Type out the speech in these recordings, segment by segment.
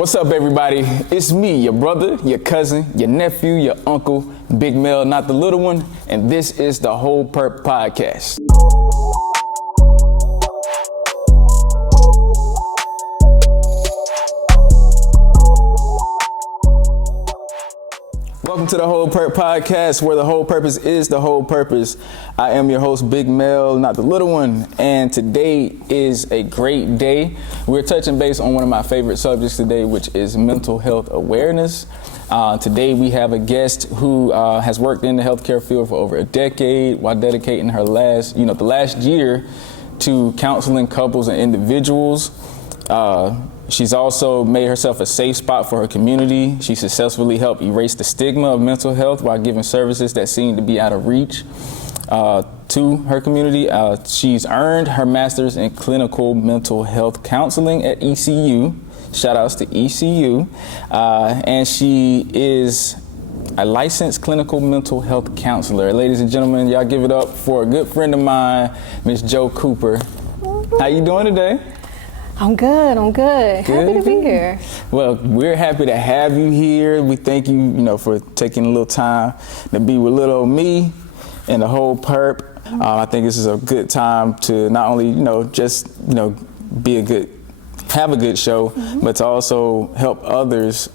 What's up, everybody? It's me, your brother, your cousin, your nephew, your uncle, Big Mel, not the little one, and this is the Whole Purp podcast. Welcome to the Whole Purp podcast, where the whole purpose is the whole purpose. I am your host, Big Mel, not the little one, and today is a great day. We're touching base on one of my favorite subjects today, which is mental health awareness. Today we have a guest who has worked in the healthcare field for over a decade while dedicating her the last year to counseling couples and individuals. She's also made herself a safe spot for her community. She successfully helped erase the stigma of mental health while giving services that seem to be out of reach to her community. She's earned her master's in clinical mental health counseling at ECU. Shout outs to ECU. And she is a licensed clinical mental health counselor. Ladies and gentlemen, y'all give it up for a good friend of mine, Miss Jo Cooper. How you doing today? I'm good. Happy to be here. Well, we're happy to have you here. We thank you, for taking a little time to be with little old me and the Whole Purp. I think this is a good time to not only, have a good show, but to also help others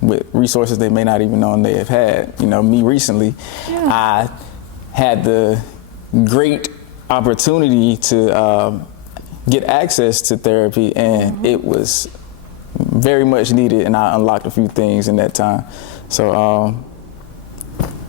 with resources they may not even know they have had. Me recently, I had the great opportunity to get access to therapy, and it was very much needed, and I unlocked a few things in that time. So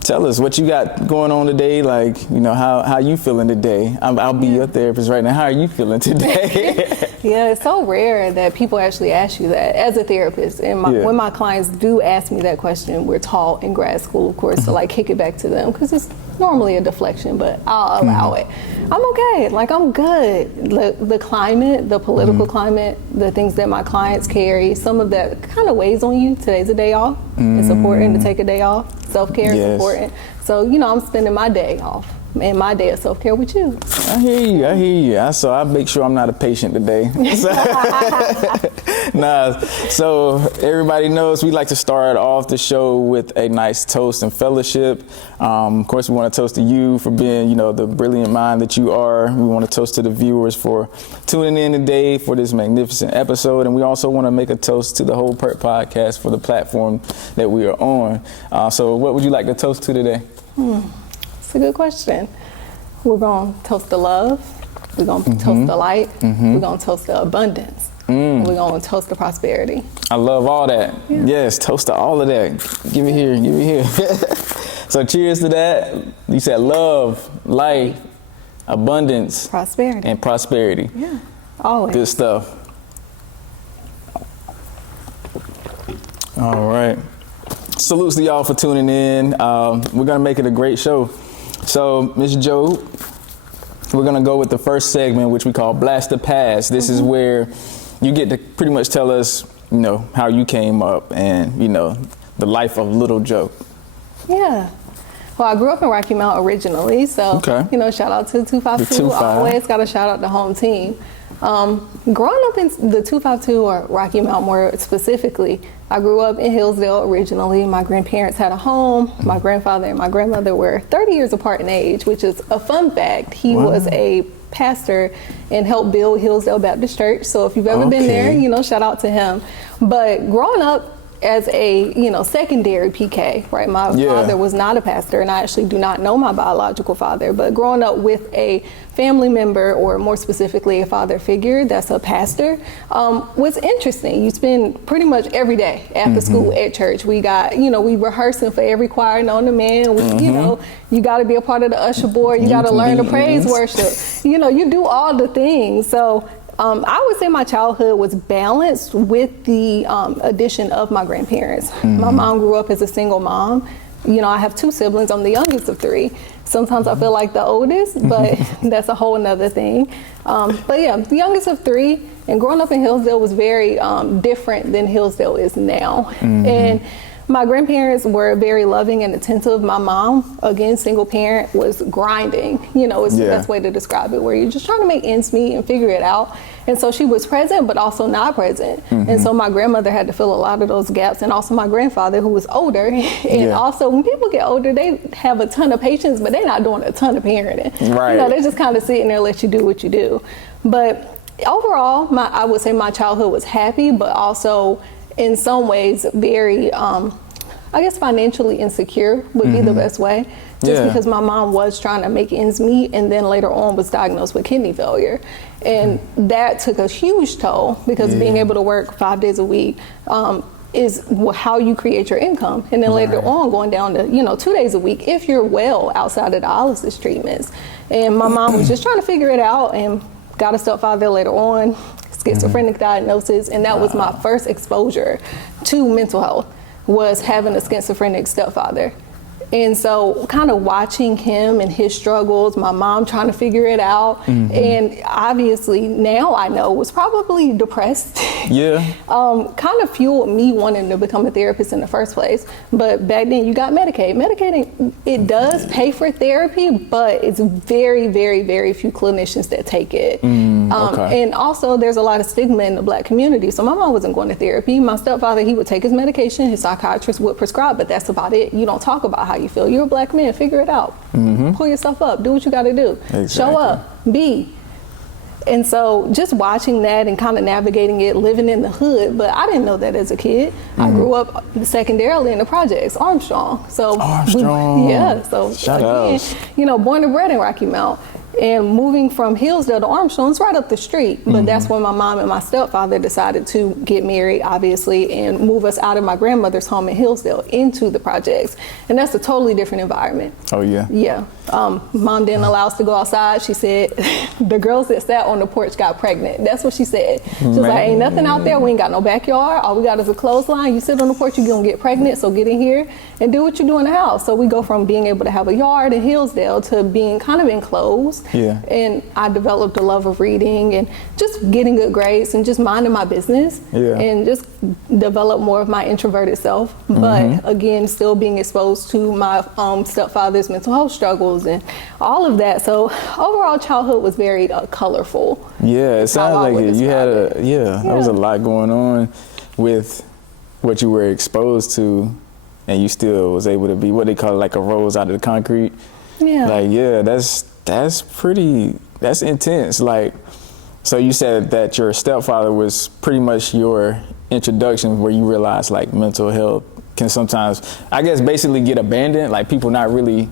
tell us what you got going on today, how you feeling today. I'll be your therapist right now. How are you feeling today? Yeah, it's so rare that people actually ask you that as a therapist. And when my clients do ask me that question, we're taught in grad school, of course, to kick it back to them, because it's normally a deflection, but I'll allow it. I'm okay. I'm good. The climate, the political climate, the things that my clients carry, some of that kind of weighs on you. Today's a day off. It's important to take a day off. Self-care is important. So, I'm spending my day off and my day of self-care with you. I hear you. So I make sure I'm not a patient today. So everybody knows we like to start off the show with a nice toast and fellowship. Of course, we want to toast to you for being, the brilliant mind that you are. We want to toast to the viewers for tuning in today for this magnificent episode. And we also want to make a toast to the Whole Purp podcast for the platform that we are on. So what would you like to toast to today? That's a good question. We're going to toast the love. We're going to toast the light. We're going to toast the abundance. We're going to toast the prosperity. I love all that. Yeah. Yes, toast to all of that. Give me here. So cheers to that. You said love, light, abundance, prosperity. And prosperity. Yeah, always. Good stuff. All right. Salutes to y'all for tuning in. We're going to make it a great show. So, Ms. Jo, we're going to go with the first segment, which we call Blast the Past. This is where you get to pretty much tell us, how you came up and, the life of little Jo. Yeah. Well, I grew up in Rocky Mount originally, so, shout out to 252. Always got to shout out the home team. Growing up in the 252, or Rocky Mount more specifically, I grew up in Hillsdale originally. My grandparents had a home. My grandfather and my grandmother were 30 years apart in age, which is a fun fact. He was a pastor and helped build Hillsdale Baptist Church. So if you've ever been there, shout out to him. But growing up as a, secondary PK, right? My father was not a pastor, and I actually do not know my biological father, but growing up with a family member, or more specifically a father figure that's a pastor, was interesting. You spend pretty much every day after school at church. We got, we rehearsing for every choir known to man. You got to be a part of the usher board. You got to learn the praise worship. You do all the things. So I would say my childhood was balanced with the addition of my grandparents. My mom grew up as a single mom. I have two siblings. I'm the youngest of three. Sometimes I feel like the oldest, but that's a whole nother thing. But yeah, the youngest of three, and growing up in Hillsdale was very different than Hillsdale is now. And My grandparents were very loving and attentive. My mom, again, single parent, was grinding. You know, it's the best way to describe it, where you're just trying to make ends meet and figure it out. And so she was present, but also not present. And so my grandmother had to fill a lot of those gaps. And also my grandfather, who was older. And also when people get older, they have a ton of patience, but they're not doing a ton of parenting. Right. You know, they're just kind of sitting there, let you do what you do. But overall, I would say my childhood was happy, but also in some ways very, I guess financially insecure would be the best way. Just because my mom was trying to make ends meet, and then later on was diagnosed with kidney failure. And that took a huge toll, because being able to work 5 days a week is how you create your income. And then later on going down to, 2 days a week if you're well outside of dialysis treatments. And my mom was just trying to figure it out, and got a stepfather later on, schizophrenic diagnosis. And that was my first exposure to mental health, was having a schizophrenic stepfather. And so kind of watching him and his struggles, my mom trying to figure it out, and obviously now I know was probably depressed. Kind of fueled me wanting to become a therapist in the first place. But back then you got Medicaid. Medicaid, it does pay for therapy, but it's very, very, very few clinicians that take it. And also there's a lot of stigma in the Black community. So my mom wasn't going to therapy. My stepfather, he would take his medication, his psychiatrist would prescribe, but that's about it. You don't talk about how you feel. You're a Black man, figure it out. Pull yourself up, do what you gotta do. Show up, be. And so just watching that and kind of navigating it, living in the hood, but I didn't know that as a kid. I grew up secondarily in the projects, Armstrong. So again, born and bred in Rocky Mount. And moving from Hillsdale to Armstrong, it's right up the street. But that's when my mom and my stepfather decided to get married, obviously, and move us out of my grandmother's home in Hillsdale into the projects. And that's a totally different environment. Oh, yeah? Yeah. Mom didn't allow us to go outside. She said, the girls that sat on the porch got pregnant. That's what she said. She was like, ain't nothing out there. We ain't got no backyard. All we got is a clothesline. You sit on the porch, you're going to get pregnant. So get in here and do what you do in the house. So we go from being able to have a yard in Hillsdale to being kind of enclosed. And I developed a love of reading and just getting good grades and just minding my business and just develop more of my introverted self. But again, still being exposed to my stepfather's mental health struggles and all of that. So overall childhood was very colorful. Yeah, it sounds like it. You had there was a lot going on with what you were exposed to, and you still was able to be what they call it, like a rose out of the concrete. That's intense. Like, so you said that your stepfather was pretty much your introduction, where you realized like mental health can sometimes, I guess, basically get abandoned, like people not really.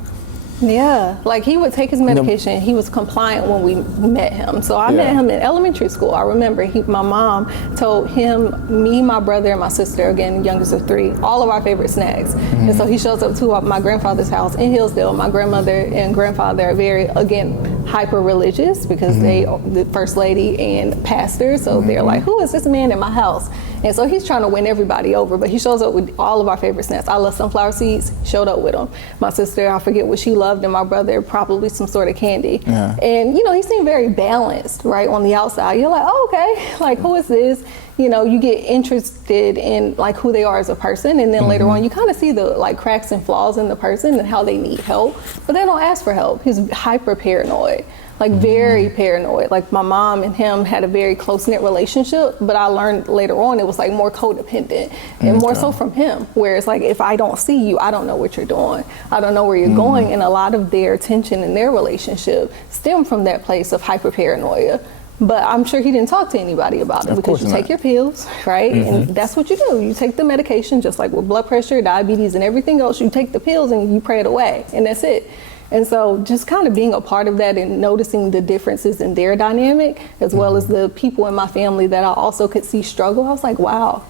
Yeah, like he would take his medication. He was compliant when we met him. So I met him in elementary school. I remember my mom told him, me, my brother, and my sister, again, youngest of 3, all of our favorite snacks. And so he shows up to my grandfather's house in Hillsdale. My grandmother and grandfather are very, again, hyper religious, because they are the first lady and pastor. So they're like, who is this man in my house? And so he's trying to win everybody over, but he shows up with all of our favorite snacks. I love sunflower seeds, showed up with them. My sister, I forget what she loved, and my brother, probably some sort of candy. And, he seemed very balanced, right, on the outside. You're like, oh, okay, like, who is this? You get interested in, like, who they are as a person, and then later on, you kind of see the, like, cracks and flaws in the person and how they need help, but they don't ask for help. He's hyper paranoid. Like very paranoid. Like my mom and him had a very close-knit relationship, but I learned later on it was like more codependent and more so from him, where it's like, if I don't see you, I don't know what you're doing. I don't know where you're going. And a lot of their tension in their relationship stemmed from that place of hyperparanoia. But I'm sure he didn't talk to anybody about it, because you take your pills, right? And that's what you do. You take the medication, just like with blood pressure, diabetes, and everything else. You take the pills and you pray it away, and that's it. And so just kind of being a part of that and noticing the differences in their dynamic, as well as the people in my family that I also could see struggle, I was like, wow,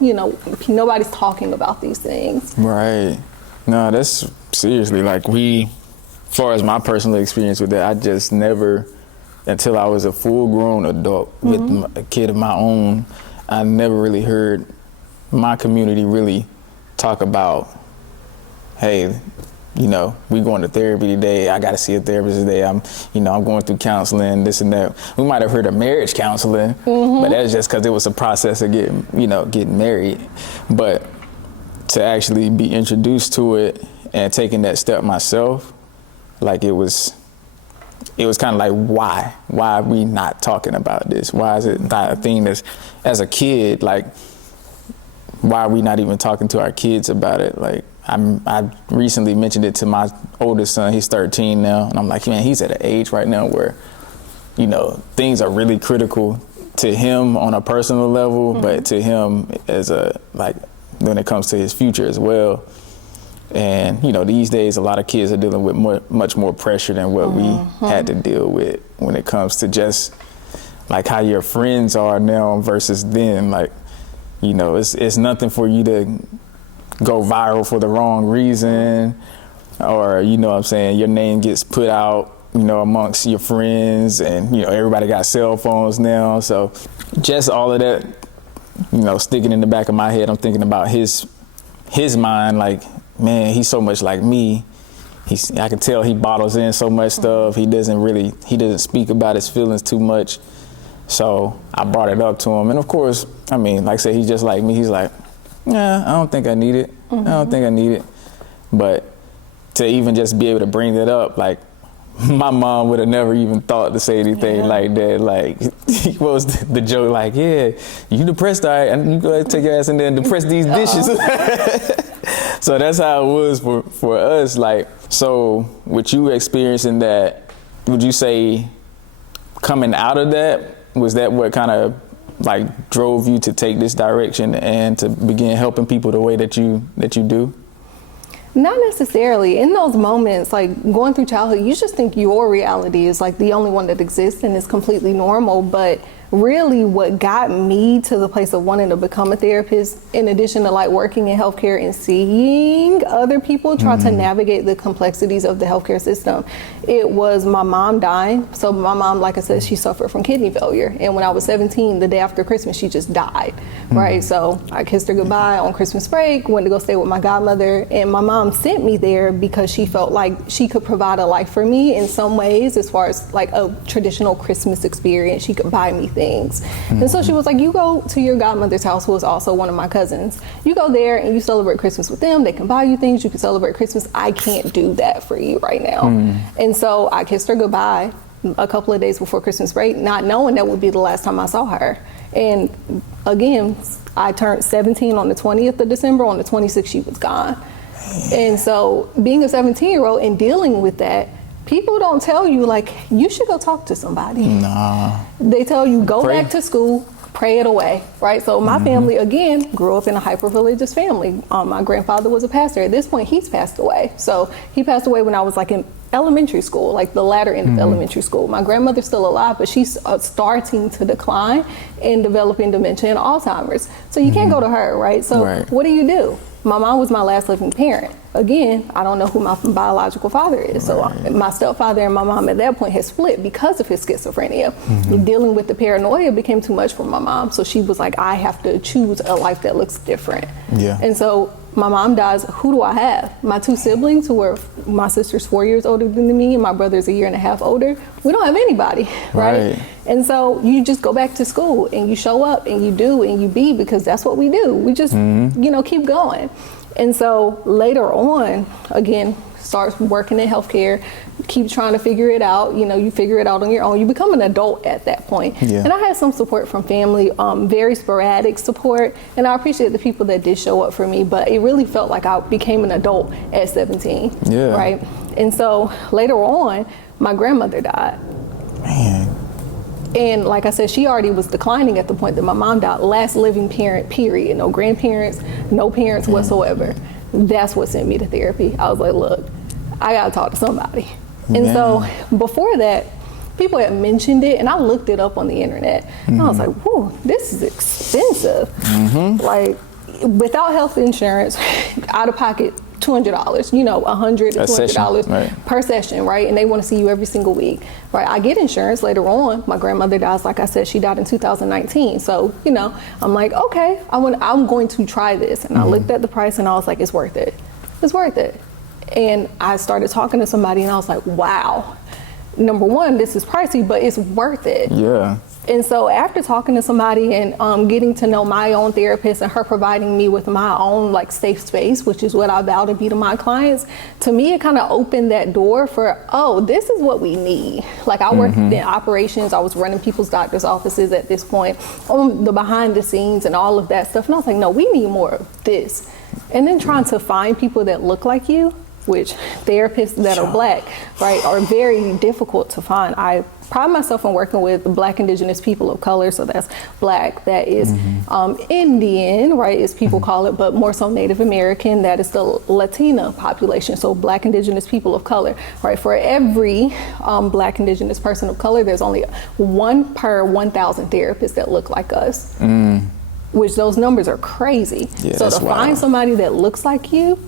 nobody's talking about these things. Right. No, that's seriously, like as far as my personal experience with that, I just never, until I was a full-grown adult with a kid of my own, I never really heard my community really talk about, hey, we going to therapy today. I got to see a therapist today. I'm going through counseling, this and that. We might have heard of marriage counseling, but that's just because it was a process of getting married. But to actually be introduced to it and taking that step myself, like it was it was kind of like, why are we not talking about this? Why is it not a thing that's, as a kid, like, why are we not even talking to our kids about it? Like, I recently mentioned it to my oldest son. He's 13 now, and I'm like, man, he's at an age right now where, you know, things are really critical to him on a personal level, but to him as a, like, when it comes to his future as well. And, you know, these days, a lot of kids are dealing with much more pressure than what we had to deal with when it comes to just, like, how your friends are now versus then. Like, you know, it's nothing for you to go viral for the wrong reason, or, you know what I'm saying, your name gets put out, you know, amongst your friends, and, you know, everybody got cell phones now. So just all of that, you know, sticking in the back of my head, I'm thinking about his mind, like, man, he's so much like me. I can tell he bottles in so much stuff. He doesn't speak about his feelings too much. So I brought it up to him. And of course, I mean, like I said, he's just like me. He's like, yeah, I don't think I need it. I don't think I need it. But to even just be able to bring that up, like, my mom would have never even thought to say anything like that. Like, what was the joke? Like, yeah, you depressed, all right, and you go ahead and take your ass in there and depress these dishes. So that's how it was for us. Like, so with you experiencing that, would you say coming out of that, was that what kind of like drove you to take this direction and to begin helping people the way that you do? Not necessarily. In those moments, like going through childhood, you just think your reality is like the only one that exists and is completely normal. But really what got me to the place of wanting to become a therapist, in addition to like working in healthcare and seeing other people try to navigate the complexities of the healthcare system, it was my mom dying. So my mom, like I said, she suffered from kidney failure. And when I was 17, the day after Christmas, she just died, right? So I kissed her goodbye on Christmas break, went to go stay with my godmother. And my mom sent me there because she felt like she could provide a life for me in some ways, as far as like a traditional Christmas experience. She could buy me things. And so she was like, you go to your godmother's house, who was also one of my cousins. You go there and you celebrate Christmas with them. They can buy you things. You can celebrate Christmas. I can't do that for you right now. And so I kissed her goodbye a couple of days before Christmas break, not knowing that would be the last time I saw her. And again, I turned 17 on the 20th of December. On the 26th, she was gone. And so being a 17-year-old and dealing with that, people don't tell you, like, you should go talk to somebody. Nah. They tell you, go back to school, pray it away, right? So my family, again, grew up in a hyper-religious family. My grandfather was a pastor. At this point, he's passed away. So he passed away when I was, like, in elementary school, like the latter end of elementary school. My grandmother's still alive, but she's starting to decline and developing dementia and Alzheimer's. So you can't go to her, right? So what do? My mom was my last living parent. Again, I don't know who my biological father is. So my stepfather and my mom at that point had split because of his schizophrenia. Dealing with the paranoia became too much for my mom. So she was like, I have to choose a life that looks different. And so my mom dies. Who do I have? My two siblings, who are, my sister's 4 years older than me and my brother's 1.5 years older. We don't have anybody, right? And so you just go back to school and you show up and you do and you be, because that's what we do. We just, you know, keep going. And so later on, again, start working in healthcare, keep trying to figure it out. You know, you figure it out on your own. You become an adult at that point. And I had some support from family, very sporadic support. And I appreciate the people that did show up for me, but it really felt like I became an adult at 17, right? And so later on, my grandmother died. And like I said, she already was declining at the point that my mom died. Last living parent, period. No grandparents, no parents whatsoever. That's what sent me to therapy. I was like, look, I gotta talk to somebody. And so before that, people had mentioned it, and I looked it up on the internet. And I was like, whoa, this is expensive. Like, without health insurance, out of pocket, $200, you know, $100 to $200 per session, right? And they want to see you every single week, right? I get insurance later on. My grandmother dies, like I said, she died in 2019. So, you know, I'm like, okay, I'm going to try this. And I looked at the price and I was like, it's worth it. It's worth it. And I started talking to somebody and I was like, wow, number one, this is pricey, but it's worth it. And so after talking to somebody and getting to know my own therapist and her providing me with my own like safe space, which is what I vow to be to my clients, to me it kind of opened that door for, oh, this is what we need. Like I worked in operations, I was running people's doctor's offices at this point, on the behind the scenes and all of that stuff. And I was like, no, we need more of this. And then trying to find people that look like you, which therapists that are Black, right, are very difficult to find. I pride myself on working with Black Indigenous people of color, so that's Black, that is Indian, right, as people call it, but more so Native American, that is the Latina population, so Black Indigenous people of color, right. For every Black Indigenous person of color, there's only 1 per 1,000 therapists that look like us, which those numbers are crazy. Yeah, so to wild. find somebody that looks like you,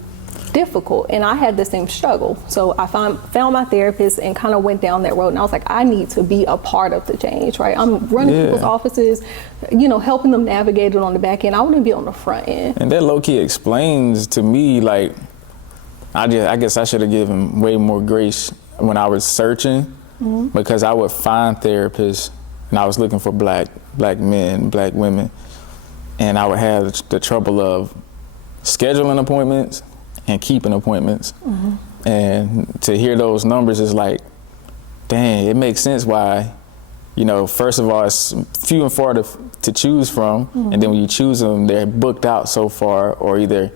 difficult. And I had the same struggle. So I found my therapist and kind of went down that road. And I was like, I need to be a part of the change, right? I'm running people's offices, you know, helping them navigate it on the back end. I want to be on the front end. And that low-key explains to me, like, I guess I should have given way more grace when I was searching, because I would find therapists and I was looking for black men, Black women, and I would have the trouble of scheduling appointments and keeping appointments. And to hear those numbers is like, dang, it makes sense why, you know, first of all, it's few and far to choose from. And then when you choose them, they're booked out so far, or either,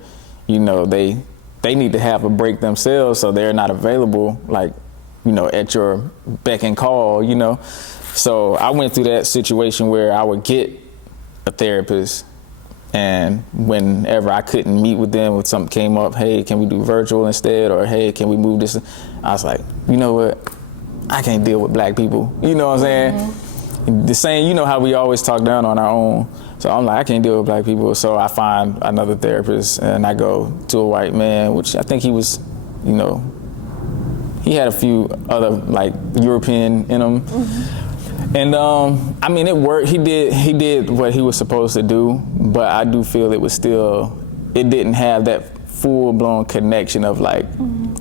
you know, they need to have a break themselves, so they're not available, like, you know, at your beck and call, you know. So I went through that situation where I would get a therapist, and whenever I couldn't meet with them, when something came up, hey, can we do virtual instead? Or hey, can we move this? I was like, you know what? I can't deal with Black people. You know what I'm saying? The same, you know how we always talk down on our own. So I'm like, I can't deal with Black people. So I find another therapist and I go to a white man, which I think he was, you know, he had a few other like European in him. And I mean, it worked. He did what he was supposed to do, but I do feel it was still, it didn't have that full-blown connection of like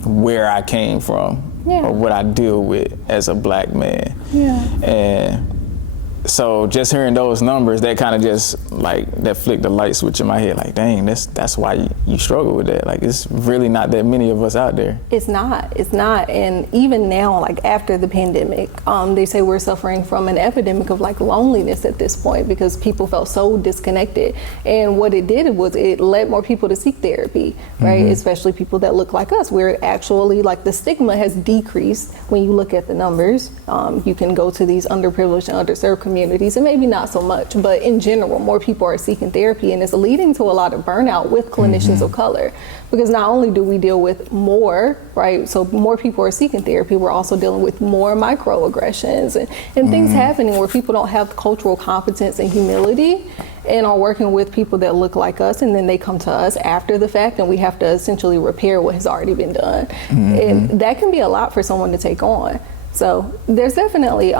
where I came from or what I deal with as a Black man. And so just hearing those numbers, that kind of just like, that flicked the light switch in my head, like, dang, that's why you struggle with that. Like, it's really not that many of us out there. It's not. And even now, like after the pandemic, they say we're suffering from an epidemic of like loneliness at this point, because people felt so disconnected. And what it did was it led more people to seek therapy, right? Especially people that look like us. We're actually, like, the stigma has decreased when you look at the numbers. You can go to these underprivileged and underserved communities, and maybe not so much, but in general, more people are seeking therapy, and it's leading to a lot of burnout with clinicians of color, because not only do we deal with more, right, so more people are seeking therapy, we're also dealing with more microaggressions and things happening where people don't have cultural competence and humility and are working with people that look like us, and then they come to us after the fact, and we have to essentially repair what has already been done. And that can be a lot for someone to take on. So there's definitely,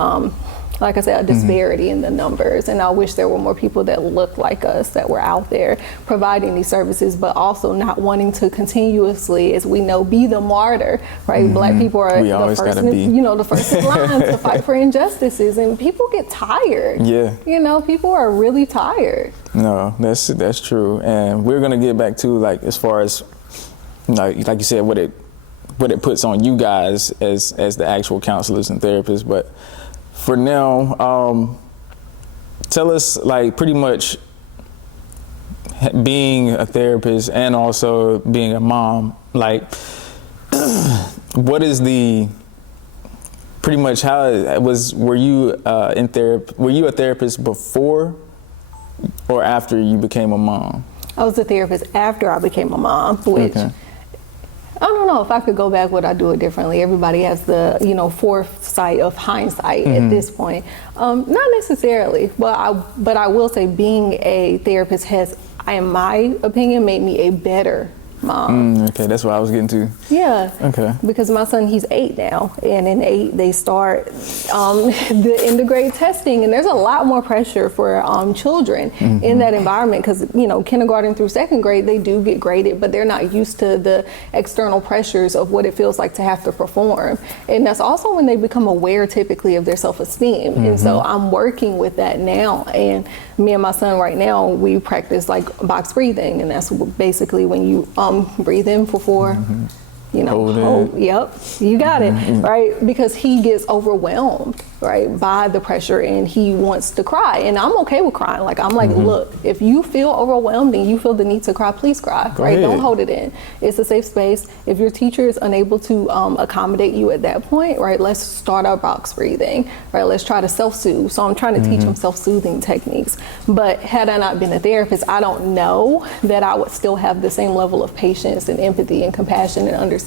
like I said, a disparity in the numbers, and I wish there were more people that look like us that were out there providing these services, but also not wanting to continuously, as we know, be the martyr, right? Black people are the first in line to fight for injustices, and people get tired. You know, people are really tired. No, that's true, and we're gonna get back to, like, as far as, like you said, what it puts on you guys as the actual counselors and therapists, but for now, tell us, like, pretty much being a therapist and also being a mom, like, what is the, pretty much how were you in therapy? Were you a therapist before or after you became a mom? I was a therapist after I became a mom, which I don't know if I could go back, would I do it differently? Everybody has the, you know, foresight of hindsight at this point. Not necessarily, but I will say being a therapist has, in my opinion, made me a better Okay, that's what I was getting to. Yeah. Okay. Because my son, he's 8 now, and in 8 they start the end of grade testing, and there's a lot more pressure for children in that environment because kindergarten through 2nd grade they do get graded, but they're not used to the external pressures of what it feels like to have to perform, and that's also when they become aware typically of their self-esteem. And so I'm working with that now, and me and my son right now we practice like box breathing, and that's basically when you breathe in for 4, hold, yep, you got it, right? Because he gets overwhelmed, right, by the pressure, and he wants to cry, and I'm okay with crying. Like, I'm like, look, if you feel overwhelmed and you feel the need to cry, please cry, right? Don't hold it in. It's a safe space. If your teacher is unable to accommodate you at that point, right, let's start our box breathing, right? Let's try to self-soothe. So I'm trying to teach him self-soothing techniques. But had I not been a therapist, I don't know that I would still have the same level of patience and empathy and compassion and understanding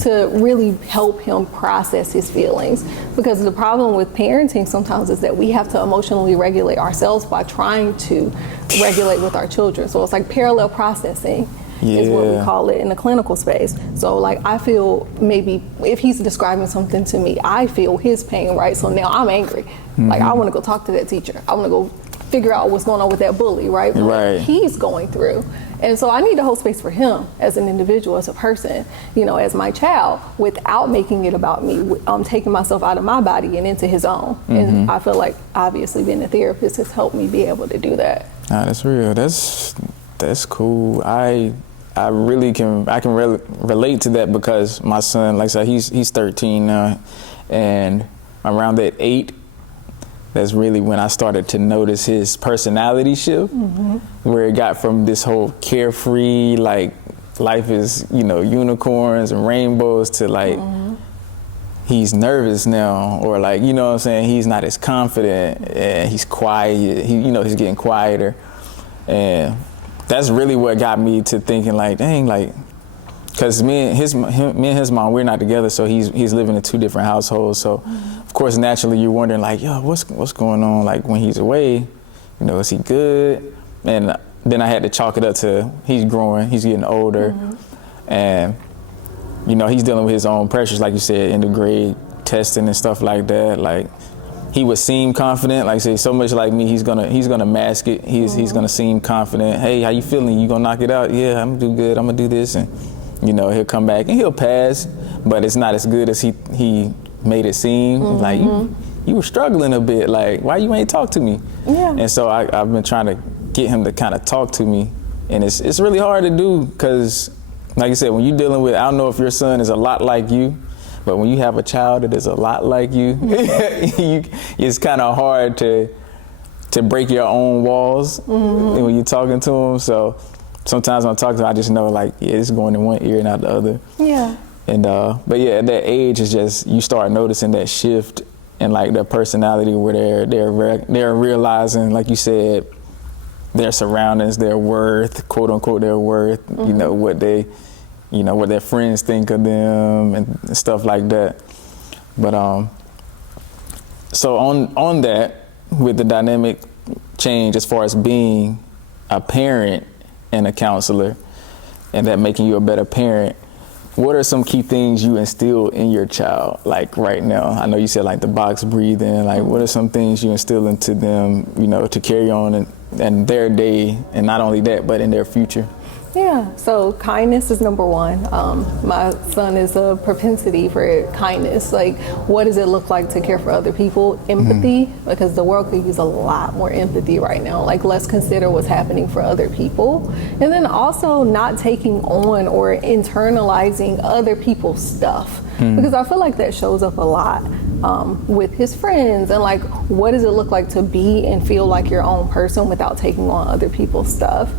to really help him process his feelings. Because the problem with parenting sometimes is that we have to emotionally regulate ourselves by trying to regulate with our children. So it's like parallel processing is what we call it in the clinical space. So like I feel maybe if he's describing something to me, I feel his pain, right? So now I'm angry. Like I want to go talk to that teacher. I want to go figure out what's going on with that bully, right? What he's going through. And so I need to hold space for him as an individual, as a person, as my child, without making it about me, taking myself out of my body and into his own. And I feel like obviously being a therapist has helped me be able to do that. Nah, that's real. That's cool. I really can relate to that because my son, like I said, he's 13 now, and around that 8, that's really when I started to notice his personality shift, where it got from this whole carefree, like life is, unicorns and rainbows, to like he's nervous now, or like, what I'm saying, he's not as confident and he's quiet. He's getting quieter, and that's really what got me to thinking like, dang, like, because me and his mom, we're not together, so he's living in 2 different households. So of course, naturally, you're wondering like, yo, what's going on? Like when he's away, is he good? And then I had to chalk it up to he's growing, he's getting older, and he's dealing with his own pressures, like you said, end of grade testing and stuff like that. Like he would seem confident, like say so much like me, he's gonna mask it. He's gonna seem confident. Hey, how you feeling? You gonna knock it out? Yeah, I'm gonna do good. I'm gonna do this, and he'll come back and he'll pass, but it's not as good as he made it seem. Like you were struggling a bit, like why you ain't talk to me? And so I've been trying to get him to kind of talk to me, and it's really hard to do because like I said, when you're dealing with, I don't know if your son is a lot like you, but when you have a child that is a lot like you, it's kind of hard to break your own walls when you're talking to him. So sometimes when I'm talking to him, I just know like, it's going in one ear and out the other. And but yeah, at that age, it's just you start noticing that shift in like their personality, where they're realizing, like you said, their surroundings, their worth, quote unquote, their worth. What they, what their friends think of them and stuff like that. But so on that, with the dynamic change as far as being a parent and a counselor, and that making you a better parent, what are some key things you instill in your child, like right now? I know you said like the box breathing, like what are some things you instill into them, to carry on in their day, and not only that, but in their future? Yeah, so kindness is number 1. My son is a propensity for kindness. Like, what does it look like to care for other people? Empathy, because the world could use a lot more empathy right now. Like, let's consider what's happening for other people. And then also not taking on or internalizing other people's stuff. Because I feel like that shows up a lot with his friends. And like, what does it look like to be and feel like your own person without taking on other people's stuff?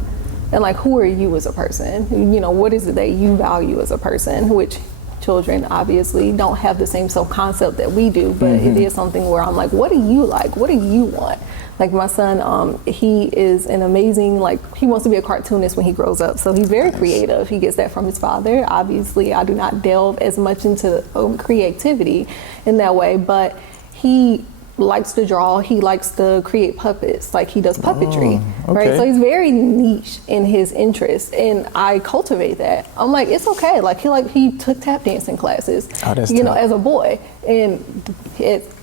And like, who are you as a person? What is it that you value as a person? Which children obviously don't have the same self-concept that we do, but it is something where I'm like, what do you like? What do you want? Like my son, he is an amazing, he wants to be a cartoonist when he grows up. So he's very creative. He gets that from his father. Obviously, I do not delve as much into creativity in that way, but he likes to draw. He likes to create puppets. Like, he does puppetry, okay. right? So he's very niche in his interests, and I cultivate that. I'm like, it's okay. Like, he took tap dancing classes, as a boy, and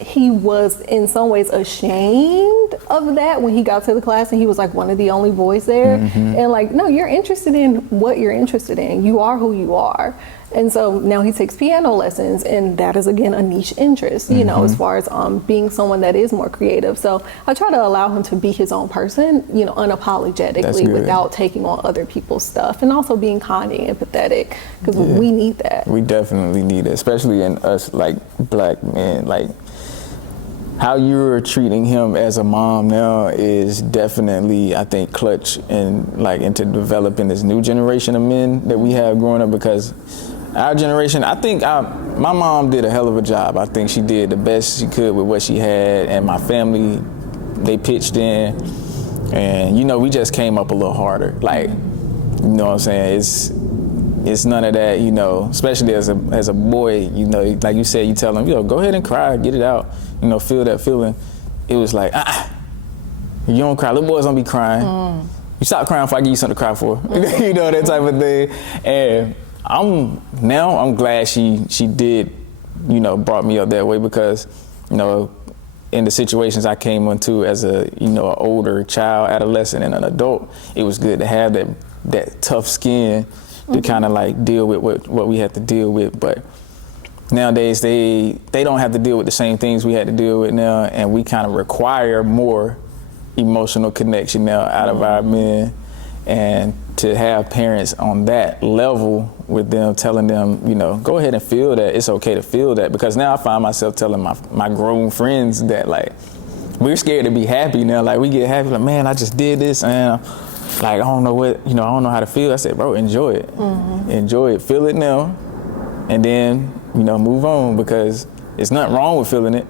he was in some ways ashamed of that when he got to the class, and he was like one of the only boys there. And like, no, you're interested in what you're interested in. You are who you are. And so now he takes piano lessons, and that is, again, a niche interest, as far as being someone that is more creative. So I try to allow him to be his own person, unapologetically, without taking on other people's stuff, and also being kind and empathetic, because we need that. We definitely need it, especially in us, like, black men. Like, how you're treating him as a mom now is definitely, I think, clutch into developing this new generation of men that we have growing up, because our generation, I think my mom did a hell of a job. I think she did the best she could with what she had, and my family, they pitched in, and we just came up a little harder. Like, you know what I'm saying? It's none of that, especially as a boy, like you said, you tell them, go ahead and cry, get it out, feel that feeling. It was like, you don't cry, little boys don't be crying. You stop crying if I give you something to cry for, that type of thing. And I'm glad she did, brought me up that way, because, in the situations I came into as an older child, adolescent, and an adult, it was good to have that tough skin to kind of like deal with what we had to deal with. But nowadays they don't have to deal with the same things we had to deal with now, and we kind of require more emotional connection now out of our men. And to have parents on that level with them, telling them, go ahead and feel that. It's okay to feel that. Because now I find myself telling my grown friends that, like, we're scared to be happy now. Like, we get happy, like, man, I just did this, and like, I don't know what, I don't know how to feel. I said, bro, enjoy it. Enjoy it. Feel it now. And then, move on, because there's nothing wrong with feeling it.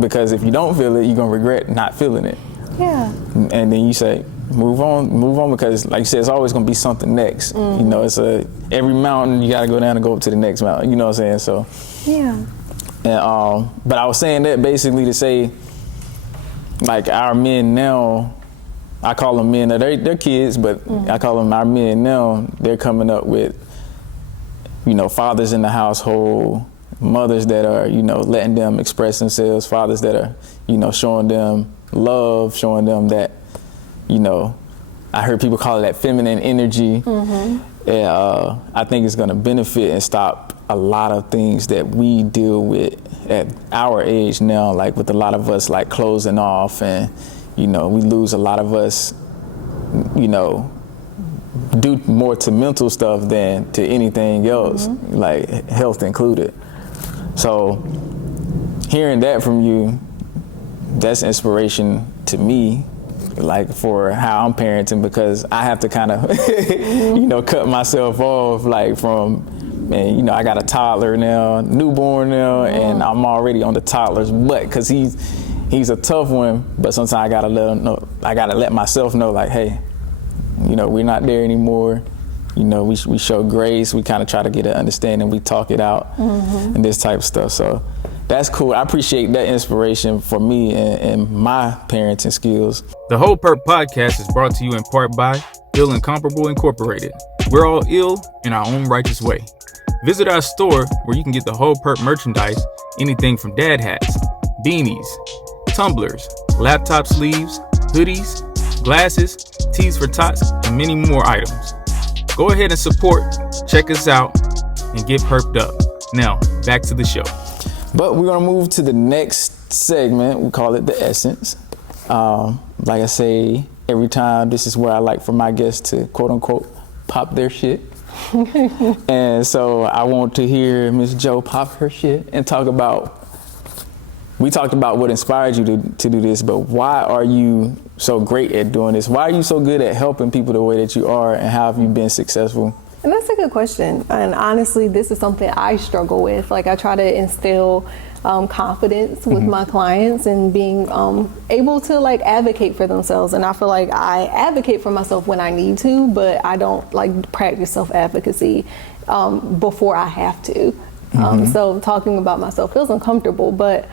Because if you don't feel it, you're going to regret not feeling it. Yeah. And then you say, move on, because like you said, it's always going to be something next. It's every mountain you got to go down and go up to the next mountain. You know what I'm saying? So, yeah. And, but I was saying that basically to say, like, our men now, I call them men, they're kids, but I call them our men now. They're coming up with, fathers in the household, mothers that are, letting them express themselves, fathers that are, showing them love, showing them that, I heard people call it that feminine energy. And I think it's gonna benefit and stop a lot of things that we deal with at our age now, like with a lot of us like closing off, and we lose a lot of us, due more to mental stuff than to anything else, like health included. So hearing that from you, that's inspiration to me, like for how I'm parenting, because I have to kind of, cut myself off, like from, and I got a toddler now, newborn now, and I'm already on the toddler's butt, because he's a tough one, but sometimes I gotta let him know, I gotta let myself know, like, hey, we're not there anymore. We show grace, we kind of try to get an understanding, we talk it out, and this type of stuff. So that's cool. I appreciate that inspiration for me and my parenting skills. The Whole Purp podcast is brought to you in part by Ill Incomparable Incorporated. We're all ill in our own righteous way. Visit our store where you can get the Whole Purp merchandise, anything from dad hats, beanies, tumblers, laptop sleeves, hoodies, glasses, tees for tots, and many more items. Go ahead and support, check us out, and get perped up. Now, back to the show. But we're gonna move to the next segment. We call it the essence. Like I say, every time, this is where I like for my guests to quote unquote pop their shit. And so I want to hear Ms. Jo pop her shit and talk about, we talked about what inspired you to do this, but why are you so great at doing this? Why are you so good at helping people the way that you are, and how have you been successful? And that's a good question. And honestly, this is something I struggle with. Like, I try to instill confidence with my clients, and being able to like advocate for themselves. And I feel like I advocate for myself when I need to, but I don't like practice self-advocacy before I have to. So talking about myself feels uncomfortable, but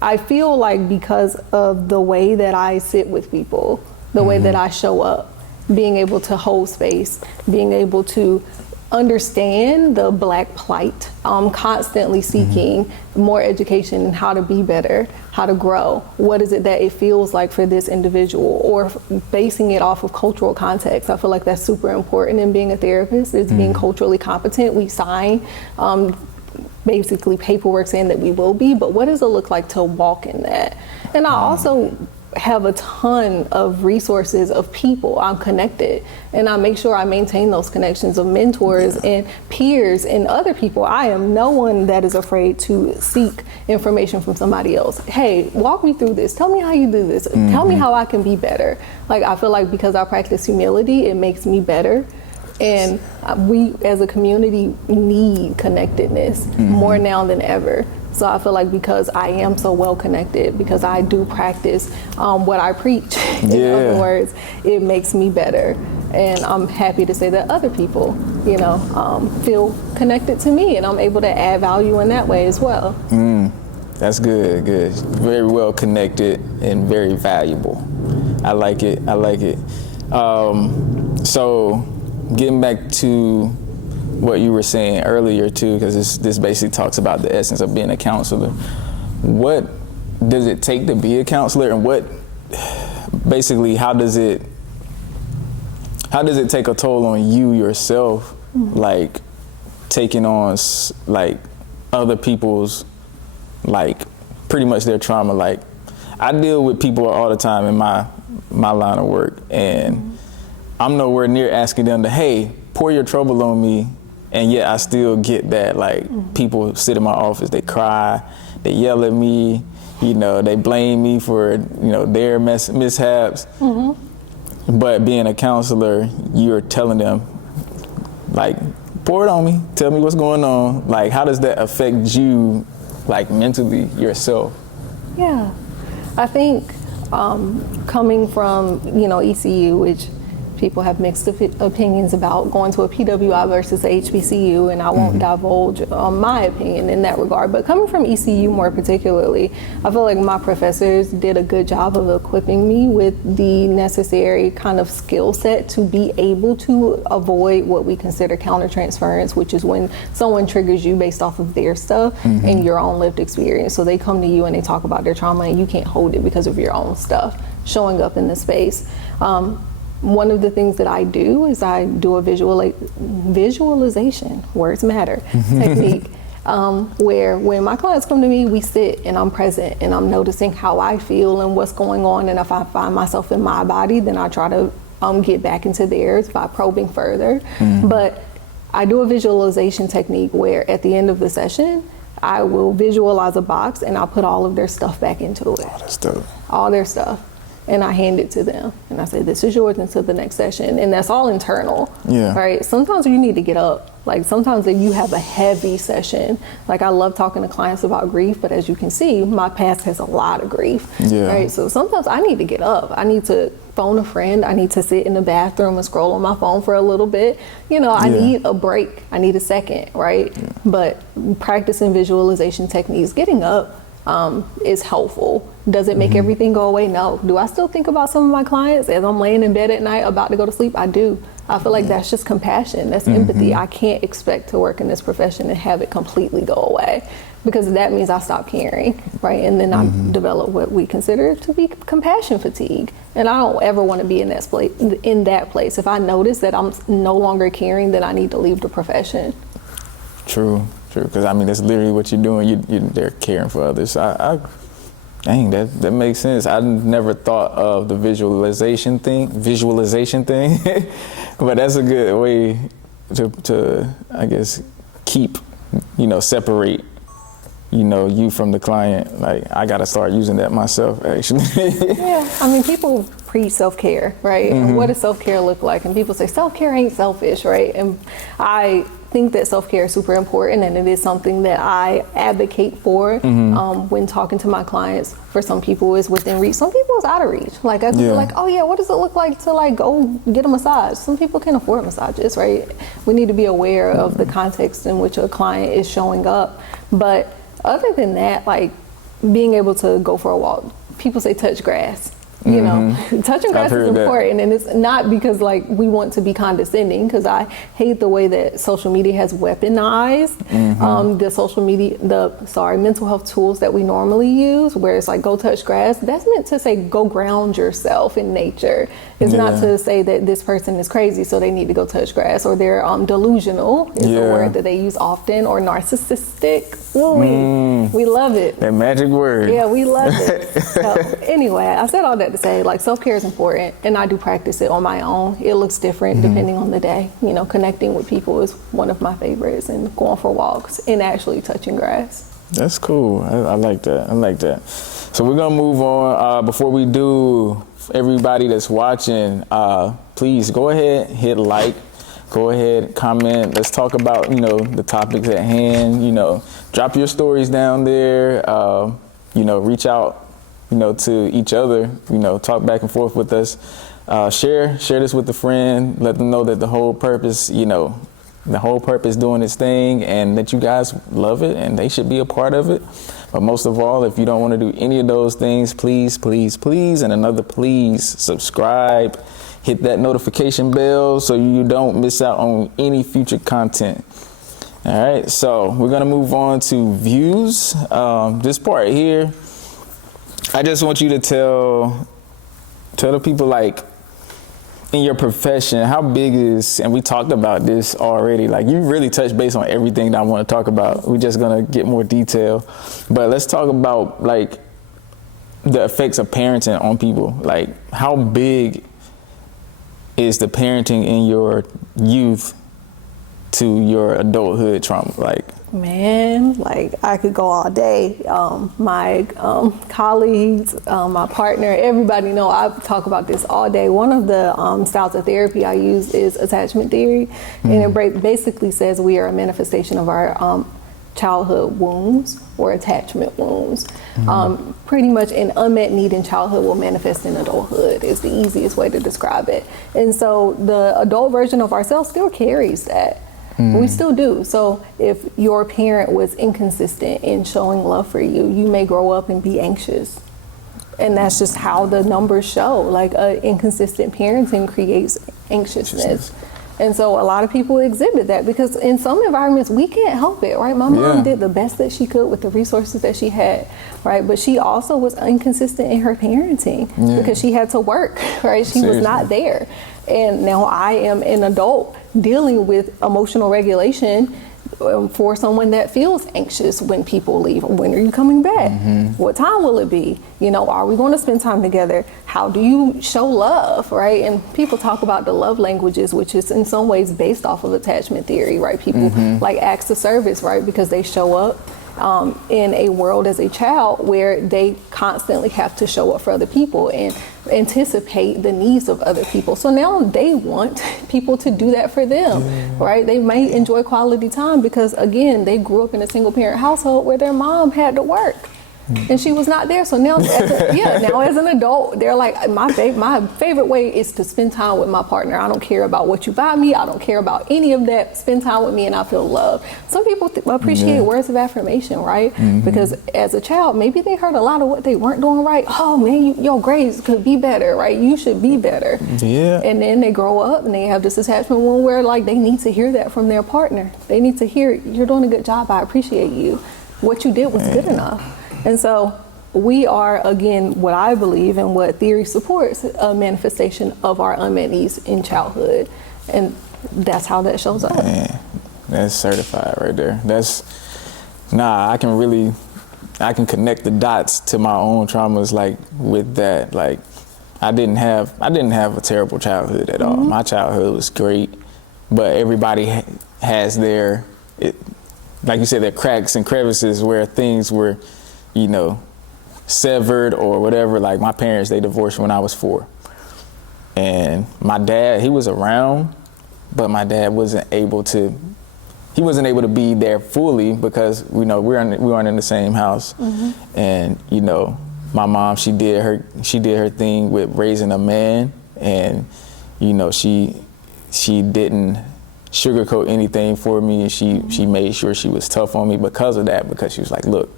I feel like because of the way that I sit with people, the way that I show up, being able to hold space, being able to understand the Black plight, constantly seeking more education in how to be better, how to grow. What is it that it feels like for this individual, or basing it off of cultural context. I feel like that's super important in being a therapist, is being culturally competent. We sign basically paperwork saying that we will be, but what does it look like to walk in that? And I also have a ton of resources of people. I'm connected, and I make sure I maintain those connections of mentors and peers and other people. I am no one that is afraid to seek information from somebody else. Hey, walk me through this. Tell me how you do this. Tell me how I can be better. Like, I feel like because I practice humility, it makes me better. And we as a community need connectedness more now than ever. So I feel like because I am so well connected, because I do practice what I preach, in other words, it makes me better. And I'm happy to say that other people, feel connected to me, and I'm able to add value in that way as well. That's good. Very well connected and very valuable. I like it. So getting back to what you were saying earlier too, because this basically talks about the essence of being a counselor. What does it take to be a counselor, and how does it take a toll on you yourself, like taking on like other people's, like pretty much their trauma? Like, I deal with people all the time in my line of work, and I'm nowhere near asking them to, hey, pour your trouble on me. And yet I still get that, like, people sit in my office, they cry, they yell at me, they blame me for, their mishaps. But being a counselor, you're telling them, like, pour it on me, tell me what's going on. Like, how does that affect you, like, mentally yourself? Yeah, I think coming from, ECU, which people have mixed opinions about, going to a PWI versus a HBCU, and I won't divulge my opinion in that regard. But coming from ECU more particularly, I feel like my professors did a good job of equipping me with the necessary kind of skill set to be able to avoid what we consider countertransference, which is when someone triggers you based off of their stuff and your own lived experience. So they come to you and they talk about their trauma, and you can't hold it because of your own stuff showing up in the space. One of the things that I do is I do a visualization, words matter, technique, where when my clients come to me, we sit and I'm present and I'm noticing how I feel and what's going on. And if I find myself in my body, then I try to get back into theirs by probing further. But I do a visualization technique where at the end of the session, I will visualize a box and I'll put all of their stuff back into it. All their stuff. And I hand it to them, and I say, this is yours until the next session. And that's all internal, right? Sometimes you need to get up. Like, sometimes if you have a heavy session, like, I love talking to clients about grief, but as you can see, my past has a lot of grief, right? So sometimes I need to get up. I need to phone a friend. I need to sit in the bathroom and scroll on my phone for a little bit. I need a break. I need a second, right? But practicing visualization techniques, getting up, is helpful. Does it make everything go away? No. Do I still think about some of my clients as I'm laying in bed at night about to go to sleep? I do. I feel like that's just compassion. That's empathy. I can't expect to work in this profession and have it completely go away, because that means I stop caring, right? And then I develop what we consider to be compassion fatigue. And I don't ever want to be in that place. If I notice that I'm no longer caring, then I need to leave the profession. True, because I mean, that's literally what you're doing. They're caring for others. Dang, that makes sense. I never thought of the visualization thing, but that's a good way to I guess keep, separate, you from the client. Like, I gotta start using that myself, actually. Yeah, I mean, people preach self-care, right? And what does self-care look like? And people say self-care ain't selfish, right? And I think that self-care is super important, and it is something that I advocate for when talking to my clients. For some people, it's within reach. Some people, it's out of reach. Like, I feel like, oh yeah, what does it look like to like go get a massage? Some people can't afford massages, right? We need to be aware of the context in which a client is showing up. But other than that, like, being able to go for a walk. People say touch grass. You know, touching grass is important, and it's not because like we want to be condescending, because I hate the way that social media has weaponized the mental health tools that we normally use, where it's like go touch grass. That's meant to say go ground yourself in nature. It's not to say that this person is crazy so they need to go touch grass, or they're delusional is a word that they use often, or narcissistic. Ooh, we love it. That magic word. Yeah, we love it. So anyway, I said all that to say, like, self-care is important, and I do practice it on my own. It looks different depending on the day. You know, connecting with people is one of my favorites, and going for walks and actually touching grass. That's cool. I like that. I like that. So we're gonna move on. Before we do, everybody that's watching, please go ahead, hit like, go ahead, comment. Let's talk about, you know, the topics at hand. You know, drop your stories down there. You know, reach out, you know, to each other. You know, talk back and forth with us. Share this with a friend. Let them know that the Whole Purpose, you know, the Whole Purpose doing its thing, and that you guys love it and they should be a part of it. But most of all, if you don't want to do any of those things, please, and another please, subscribe. Hit that notification bell so you don't miss out on any future content. All right, so we're gonna move on to views. This part here, I just want you to tell the people, like, in your profession, how big is, and we talked about this already, like you really touched base on everything that I want to talk about. We're just gonna get more detail, but let's talk about like the effects of parenting on people. Like, how big is the parenting in your youth to your adulthood trauma? Like, man, like I could go all day. My colleagues, my partner, everybody know I talk about this all day. One of the styles of therapy I use is attachment theory, and it basically says we are a manifestation of our childhood wounds or attachment wounds. Pretty much an unmet need in childhood will manifest in adulthood is the easiest way to describe it. And so the adult version of ourselves still carries that. We still do. So if your parent was inconsistent in showing love for you, you may grow up and be anxious. And that's just how the numbers show. Like, inconsistent parenting creates anxiousness. And so a lot of people exhibit that because in some environments we can't help it, right? My mom did the best that she could with the resources that she had, right? But she also was inconsistent in her parenting because she had to work, right? She was not there. And now I am an adult dealing with emotional regulation for someone that feels anxious when people leave. When are you coming back? What time will it be? You know, are we going to spend time together? How do you show love, right? And people talk about the love languages, which is in some ways based off of attachment theory, right? People like acts of service, right? Because they show up in a world as a child where they constantly have to show up for other people and anticipate the needs of other people. So now they want people to do that for them, right? They may enjoy quality time because, again, they grew up in a single parent household where their mom had to work. And she was not there. So now, now as an adult, they're like, my favorite way is to spend time with my partner. I don't care about what you buy me. I don't care about any of that. Spend time with me and I feel loved. Some people appreciate words of affirmation, right? Because as a child, maybe they heard a lot of what they weren't doing right. Oh man, your grades could be better, right? You should be better. Yeah. And then they grow up and they have this attachment wound where like they need to hear that from their partner. They need to hear, you're doing a good job. I appreciate you. What you did was good enough. And so we are, again, what I believe and what theory supports, a manifestation of our unmet needs in childhood. And that's how that shows up. Man, that's certified right there. I can connect the dots to my own traumas, like with that. Like I didn't have a terrible childhood at all. My childhood was great, but everybody has their, like you said, their cracks and crevices where things were, you know, severed or whatever. Like my parents, they divorced when I was 4. And my dad, he was around, but my dad wasn't able to be there fully because, you know, we weren't in the same house. And, you know, my mom, she did her thing with raising a man, and, you know, she didn't sugarcoat anything for me, and she made sure she was tough on me because of that, because she was like, look,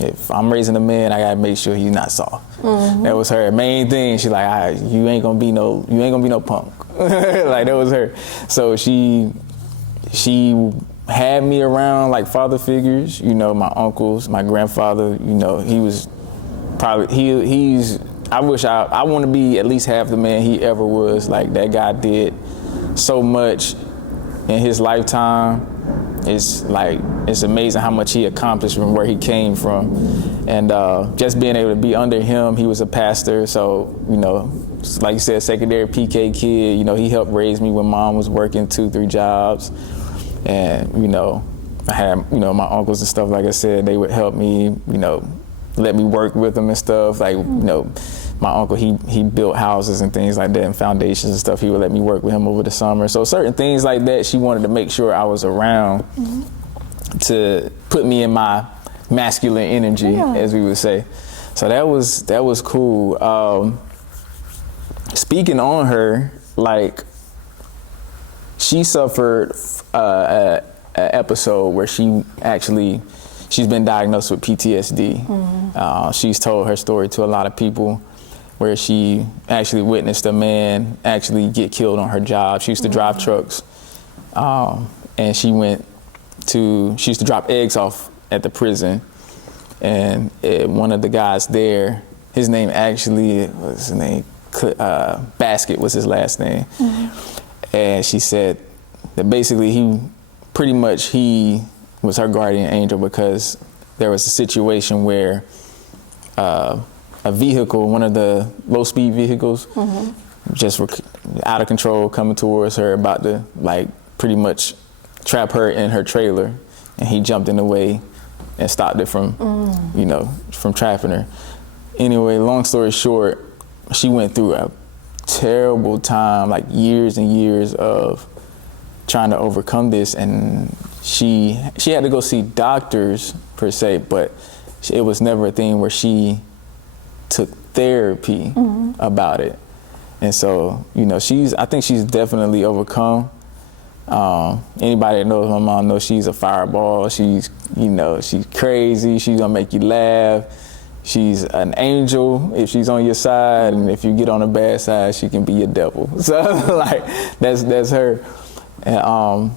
if I'm raising a man, I gotta make sure he's not soft. That was her main thing. She like, you ain't gonna be no punk. Like that was her. So she had me around like father figures, you know, my uncles, my grandfather, you know, he was probably, I want to be at least half the man he ever was. Like that guy did so much in his lifetime. It's amazing how much he accomplished from where he came from. And just being able to be under him, he was a pastor. So, you know, like you said, secondary PK kid, you know, he helped raise me when mom was working 2-3 jobs. And, you know, I had, you know, my uncles and stuff, like I said, they would help me, you know, let me work with them and stuff. Like, you know, my uncle, he built houses and things like that and foundations and stuff. He would let me work with him over the summer. So certain things like that, she wanted to make sure I was around to put me in my masculine energy, as we would say. So that was cool. Speaking on her, like, she suffered an episode where she's been diagnosed with PTSD. She's told her story to a lot of people, where she actually witnessed a man actually get killed on her job. She used to drive trucks, and she used to drop eggs off at the prison. And one of the guys there, his name actually, Basket was his last name. And she said that basically he was her guardian angel, because there was a situation where a vehicle, one of the low-speed vehicles, just were out of control, coming towards her, about to like pretty much trap her in her trailer, and he jumped in the way and stopped it from, you know, from trapping her. Anyway, long story short, she went through a terrible time, like years and years of trying to overcome this, and she had to go see doctors per se, but it was never a thing where she took therapy about it. And so, you know, I think she's definitely overcome. Anybody that knows my mom knows she's a fireball. She's crazy. She's gonna make you laugh. She's an angel if she's on your side, and if you get on the bad side, she can be your devil. So like that's her. And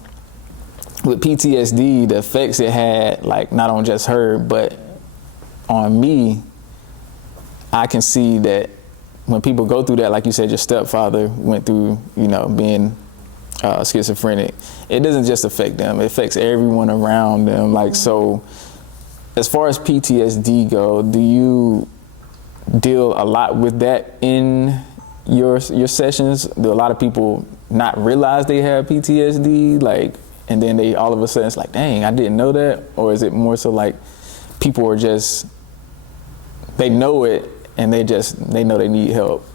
with PTSD, the effects it had, like not on just her, but on me, I can see that when people go through that, like you said, your stepfather went through, you know, being schizophrenic. It doesn't just affect them; it affects everyone around them. Like, so, as far as PTSD go, do you deal a lot with that in your sessions? Do a lot of people not realize they have PTSD, like, and then they all of a sudden it's like, dang, I didn't know that? Or is it more so like people are just, they know it and they know they need help?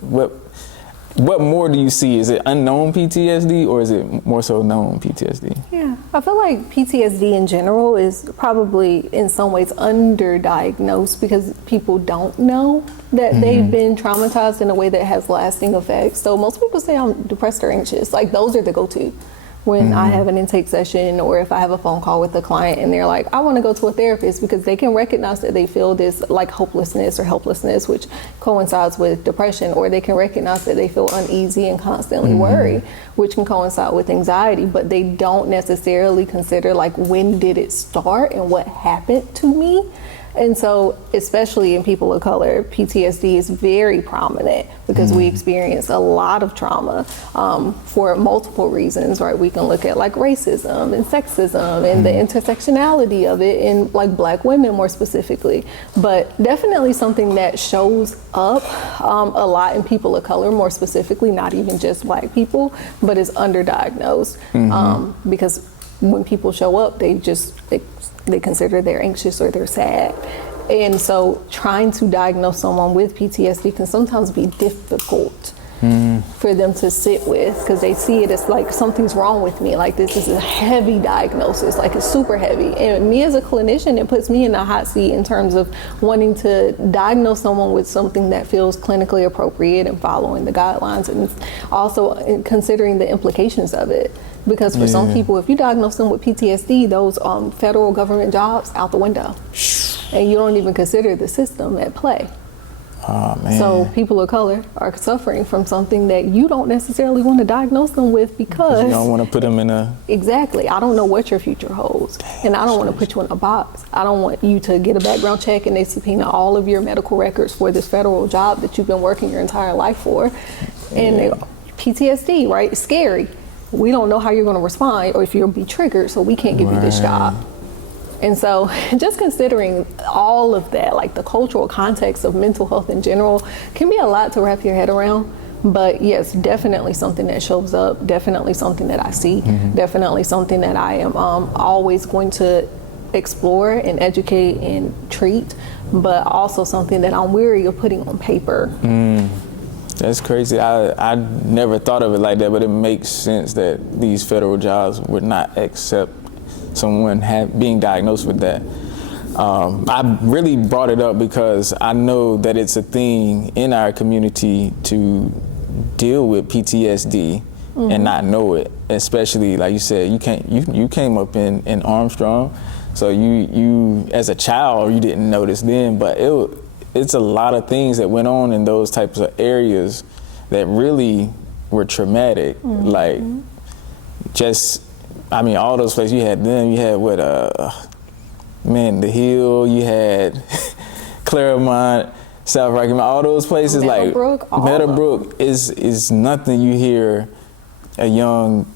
What more do you see? Is it unknown PTSD, or is it more so known PTSD? Yeah, I feel like PTSD in general is probably in some ways underdiagnosed, because people don't know that they've been traumatized in a way that has lasting effects. So most people say I'm depressed or anxious. Like, those are the go-to when I have an intake session, or if I have a phone call with a client and they're like, I want to go to a therapist, because they can recognize that they feel this like hopelessness or helplessness, which coincides with depression, or they can recognize that they feel uneasy and constantly worry, which can coincide with anxiety, but they don't necessarily consider like, when did it start and what happened to me? And so, especially in people of color, PTSD is very prominent, because we experience a lot of trauma for multiple reasons, right? We can look at like racism and sexism and the intersectionality of it in like Black women more specifically, but definitely something that shows up a lot in people of color more specifically, not even just Black people, but is underdiagnosed because when people show up, they consider they're anxious or they're sad. And so trying to diagnose someone with PTSD can sometimes be difficult for them to sit with, because they see it as like, something's wrong with me. Like, this is a heavy diagnosis, like it's super heavy. And me as a clinician, it puts me in a hot seat in terms of wanting to diagnose someone with something that feels clinically appropriate and following the guidelines, and also considering the implications of it. Because for some people, if you diagnose them with PTSD, those federal government jobs out the window. and you don't even consider the system at play. Oh, man. So people of color are suffering from something that you don't necessarily want to diagnose them with because you don't want to put them in a... Exactly. I don't know what your future holds. And I don't want to put you in a box. I don't want you to get a background check and they subpoena all of your medical records for this federal job that you've been working your entire life for. And PTSD, right? It's scary. We don't know how you're going to respond or if you'll be triggered, so we can't give you this job. And so just considering all of that, like the cultural context of mental health in general, can be a lot to wrap your head around. But yes, definitely something that shows up, definitely something that I see, definitely something that I am always going to explore and educate and treat, but also something that I'm weary of putting on paper. That's crazy. I never thought of it like that, but it makes sense that these federal jobs would not accept someone being diagnosed with that. I really brought it up because I know that it's a thing in our community to deal with PTSD and not know it. Especially, like you said, you came up in Armstrong, so you as a child you didn't notice then, but it's a lot of things that went on in those types of areas that really were traumatic. Like just, I mean, all those places you had then, you had what, the Hill, you had Claremont, South Rocky Mount, all those places. Meadowbrook is nothing you hear a young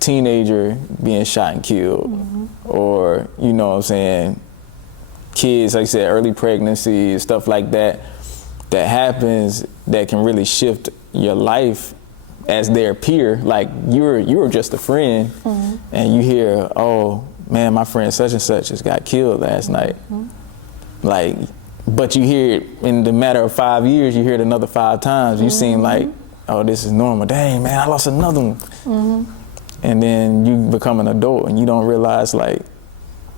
teenager being shot and killed, or, you know what I'm saying, kids, like I said, early pregnancy, stuff like that happens that can really shift your life as their peer. Like you were just a friend, and you hear, oh man, my friend such and such just got killed last night. Like, but you hear it in the matter of 5 years, you hear it another 5 times. You seem like, oh, this is normal. Dang, man, I lost another one. And then you become an adult and you don't realize, like,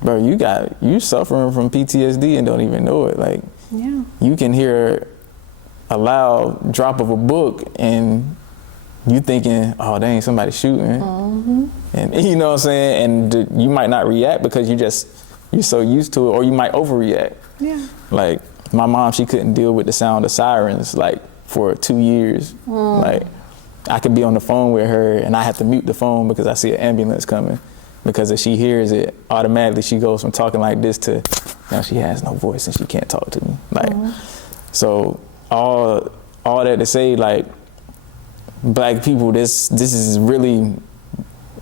bro, you suffering from PTSD and don't even know it. Like, you can hear a loud drop of a book and you thinking, oh dang, somebody's shooting. And you know what I'm saying? And you might not react because you're so used to it, or you might overreact. Like my mom, she couldn't deal with the sound of sirens like for 2 years. Like I could be on the phone with her and I have to mute the phone because I see an ambulance coming. Because if she hears it, automatically she goes from talking like this to now she has no voice and she can't talk to me. Like, so all that to say, like, Black people, this is really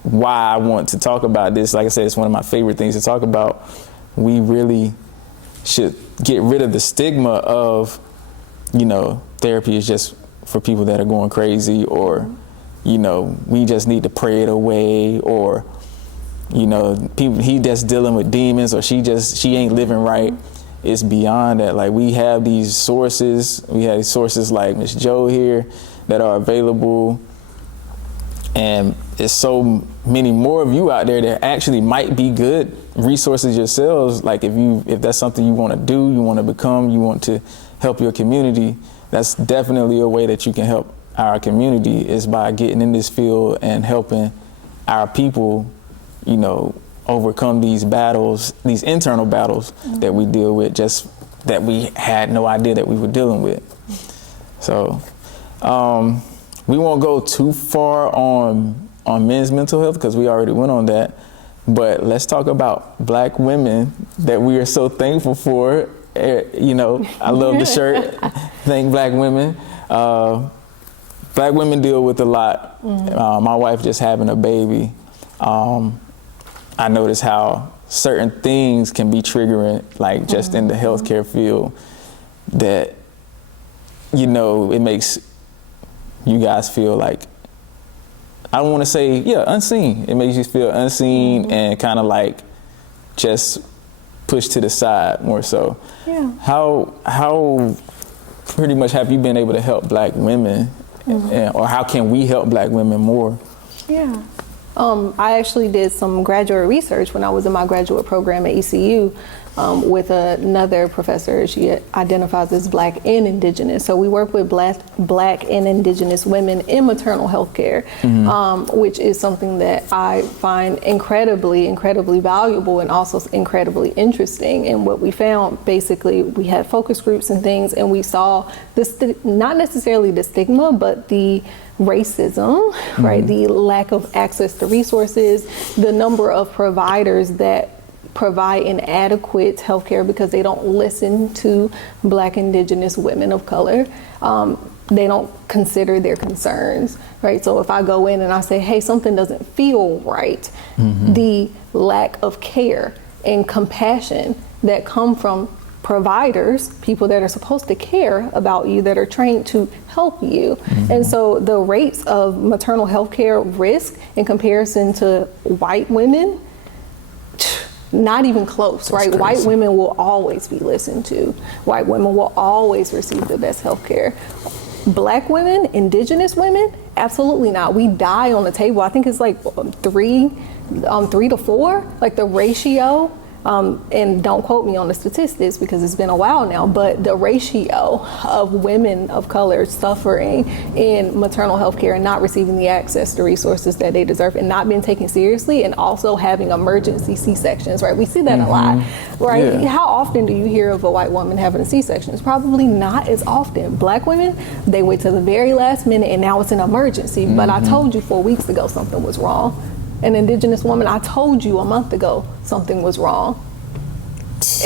why I want to talk about this. Like I said, it's one of my favorite things to talk about. We really should get rid of the stigma of, you know, therapy is just for people that are going crazy, or, you know, we just need to pray it away, or, you know, people, he just dealing with demons, or she ain't living right. It's beyond that. Like, we have these sources. We have sources like Miss Jo here that are available, and there's so many more of you out there that actually might be good resources yourselves. Like, if that's something you want to do, you want to become, you want to help your community, that's definitely a way that you can help our community, is by getting in this field and helping our people, you know, overcome these battles, these internal battles that we deal with, just that we had no idea that we were dealing with. So we won't go too far on men's mental health because we already went on that, but let's talk about Black women that we are so thankful for. You know, I love the shirt, Thank Black Women. Black women deal with a lot. My wife just having a baby. I notice how certain things can be triggering, like just in the healthcare field, that, you know, it makes you guys feel like, I don't want to say, unseen. It makes you feel unseen and kind of like just pushed to the side more so. How pretty much have you been able to help Black women, or how can we help Black women more? I actually did some graduate research when I was in my graduate program at ECU. with another professor. She identifies as Black and Indigenous. So we work with Black and Indigenous women in maternal health care, which is something that I find incredibly, incredibly valuable and also incredibly interesting. And what we found, basically, we had focus groups and things, and we saw this, not necessarily the stigma, but the racism, right? The lack of access to resources, the number of providers that provide inadequate healthcare because they don't listen to Black, Indigenous women of color. They don't consider their concerns, right? So if I go in and I say, hey, something doesn't feel right, the lack of care and compassion that come from providers, people that are supposed to care about you, that are trained to help you. And so the rates of maternal health care risk in comparison to white women, not even close, right? Crazy. White women will always be listened to. White women will always receive the best health care. Black women, Indigenous women, absolutely not. We die on the table. I think it's like 3 to 4, like the ratio. And don't quote me on the statistics because it's been a while now, but the ratio of women of color suffering in maternal health care and not receiving the access to resources that they deserve and not being taken seriously, and also having emergency C-sections, right? We see that a lot, right? Yeah. How often do you hear of a white woman having a C-section? It's probably not as often. Black women, they wait till the very last minute and now it's an emergency, but I told you 4 weeks ago something was wrong. An Indigenous woman, I told you a month ago something was wrong.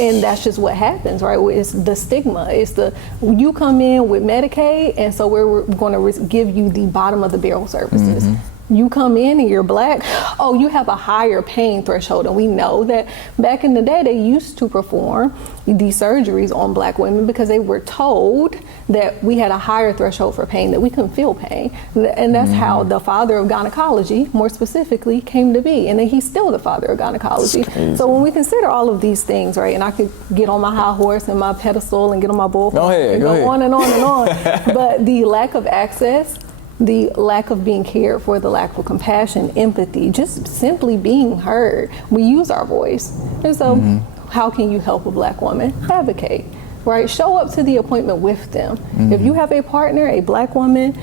And that's just what happens, right? It's the stigma. It's you come in with Medicaid, and so we're going to give you the bottom of the barrel services. You come in and you're Black, oh, you have a higher pain threshold. And we know that back in the day, they used to perform these surgeries on Black women because they were told that we had a higher threshold for pain, that we couldn't feel pain. And that's how the father of gynecology, more specifically, came to be. And then he's still the father of gynecology. So when we consider all of these things, right, and I could get on my high horse and my pedestal and get on my bullhorn and go on and on and on. But the lack of access, the lack of being cared for, the lack of compassion, empathy, just simply being heard. We use our voice. And so how can you help a Black woman? Advocate, right? Show up to the appointment with them. If you have a partner, a Black woman,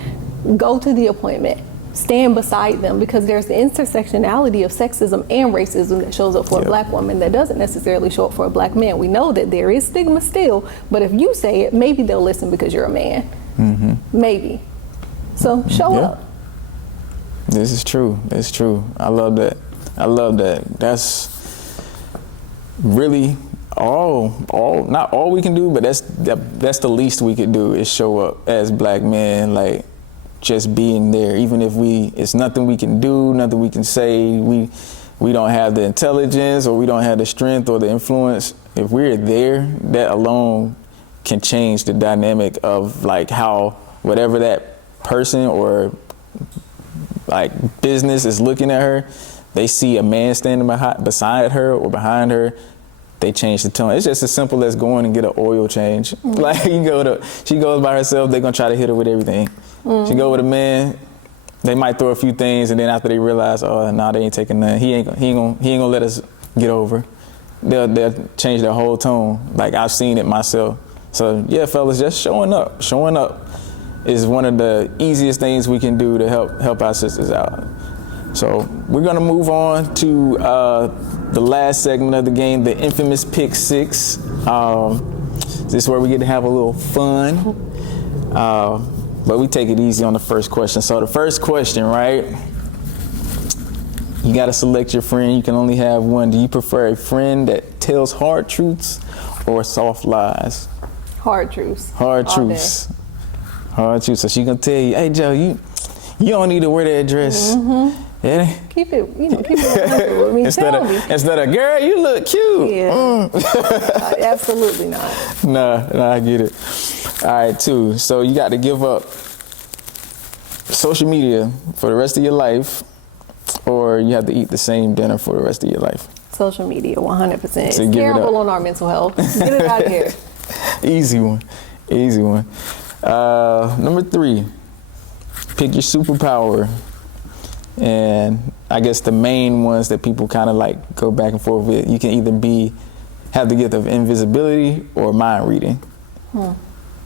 go to the appointment. Stand beside them, because there's the intersectionality of sexism and racism that shows up for a Black woman that doesn't necessarily show up for a Black man. We know that there is stigma still, but if you say it, maybe they'll listen because you're a man. Maybe. So show up. This is true. It's true. I love that. I love that. That's really not all we can do, but that's the least we could do is show up as Black men, like just being there. Even if it's nothing we can do, nothing we can say, we don't have the intelligence or we don't have the strength or the influence. If we're there, that alone can change the dynamic of like how whatever that person or like business is looking at her, they see a man standing beside her or behind her, they change the tone. It's just as simple as going and get an oil change. Like she goes by herself, they're gonna try to hit her with everything. She go with a man, they might throw a few things, and then after they realize, oh, nah, they ain't taking nothing. He ain't gonna let us get over. They'll change their whole tone. Like I've seen it myself. So yeah, fellas, just showing up is one of the easiest things we can do to help our sisters out. So we're gonna move on to the last segment of the game, the infamous Pick Six. This is where we get to have a little fun, but we take it easy on the first question. So the first question, right? You gotta select your friend. You can only have one. Do you prefer a friend that tells hard truths or soft lies? Hard truths. Hard truths. Hard truths. So she gonna tell you, hey Joe, you don't need to wear that dress. Yeah. Keep it 100 with me. Instead of girl, you look cute. Yeah. Absolutely not. Nah, I get it. All right, 2. So you got to give up social media for the rest of your life, or you have to eat the same dinner for the rest of your life. Social media, 100%. So it's terrible on our mental health. Get it out of here. Easy one. Number 3, pick your superpower. And I guess the main ones that people kind of like go back and forth with, you can either have the gift of invisibility or mind reading?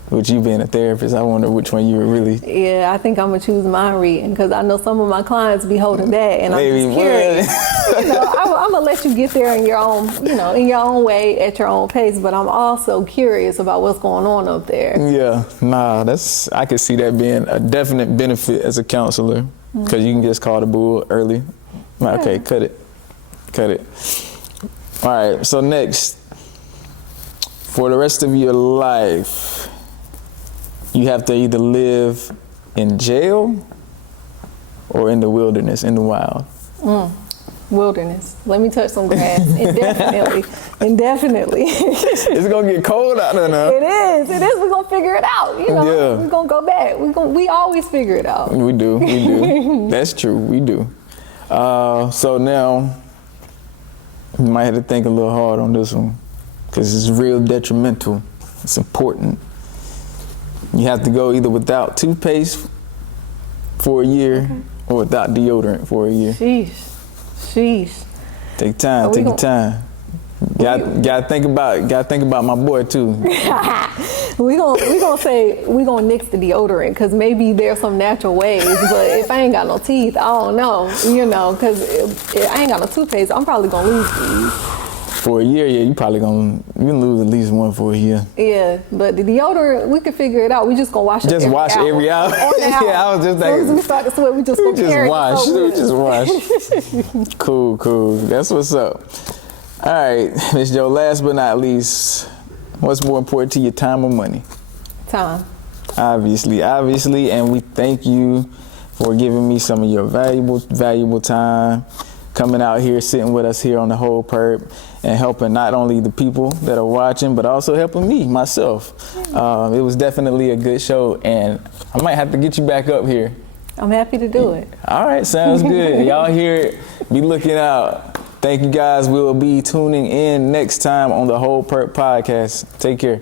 With you being a therapist, I wonder which one you would really. Yeah, I think I'm gonna choose mind reading because I know some of my clients be holding back, and I'm just curious. I'm gonna let you get there in your own, in your own way at your own pace. But I'm also curious about what's going on up there. Yeah, I could see that being a definite benefit as a counselor because you can just call the bull early. Okay, cut it. All right, so next, for the rest of your life, you have to either live in jail or in the wilderness, in the wild. Wilderness. Let me touch some grass. Indefinitely. It's gonna get cold out there now. It is. We're gonna figure it out. Yeah. We're gonna go back. We always figure it out. We do. That's true. We do. So now you might have to think a little hard on this one because it's real detrimental. It's important. You have to go either without toothpaste for a year or without deodorant for a year. Sheesh. Take your time. Gotta think about my boy too. we gonna nix the deodorant because maybe there's some natural ways, but if I ain't got no teeth, I don't know, because if I ain't got no toothpaste, I'm probably gonna lose these. For a year, yeah, you can lose at least one for a year. Yeah, but the deodorant, we can figure it out. We just gonna wash it every hour. Yeah, I was just like, as soon as we start to sweat, we just wash. Cool. That's what's up. All right, Ms. Jo, last but not least, what's more important to you, time or money? Time. Obviously, and we thank you for giving me some of your valuable time, coming out here, sitting with us here on the Whole Purp, and helping not only the people that are watching, but also helping me, myself. It was definitely a good show, and I might have to get you back up here. I'm happy to do it. All right, sounds good. Y'all hear it, be looking out. Thank you guys. We'll be tuning in next time on the Whole Purp podcast. Take care.